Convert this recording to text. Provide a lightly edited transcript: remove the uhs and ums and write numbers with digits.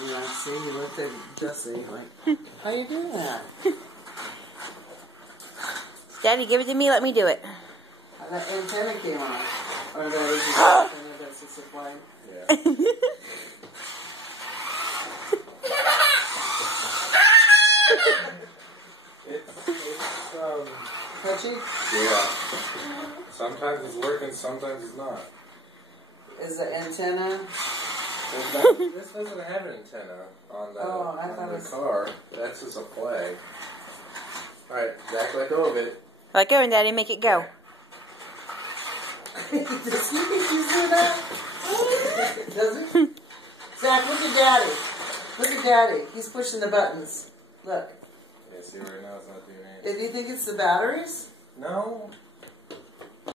Yeah, see, you looked at Jesse like, how you doing that? Daddy, give it to me. Let me do it. That antenna came on. Or that is the antenna that's the supply. Yeah. It's Touchy? yeah. Sometimes it's working, sometimes it's not. Is the antenna? This doesn't have an antenna on the, on the car. That's just a flag. Alright, Zach, let go of it. Let go, and Daddy, make it go. Does he think you do that? Does he? Zach, look at Daddy. Look at Daddy. He's pushing the buttons. Look. Yeah, see right now it's not doing anything. Do you think it's the batteries? No.